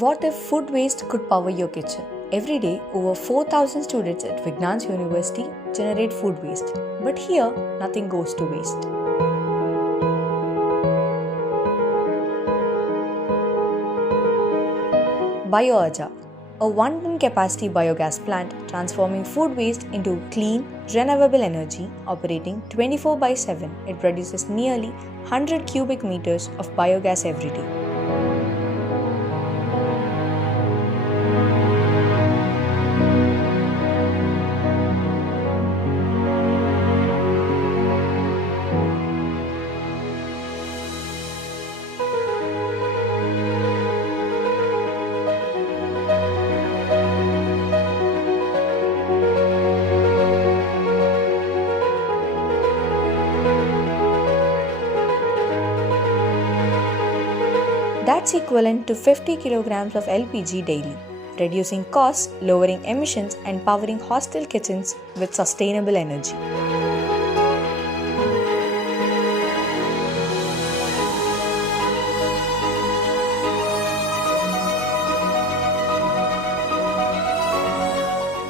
What if food waste could power your kitchen? Every day, over 4,000 students at Vignan University generate food waste. But here, nothing goes to waste. BioUrja, a 1-ton capacity biogas plant transforming food waste into clean, renewable energy operating 24/7. It produces nearly 100 cubic meters of biogas every day. That's equivalent to 50 kilograms of LPG daily, reducing costs, lowering emissions, and powering hostel kitchens with sustainable energy.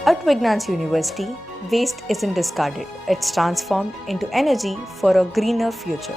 At Vignan University, waste isn't discarded, it's transformed into energy for a greener future.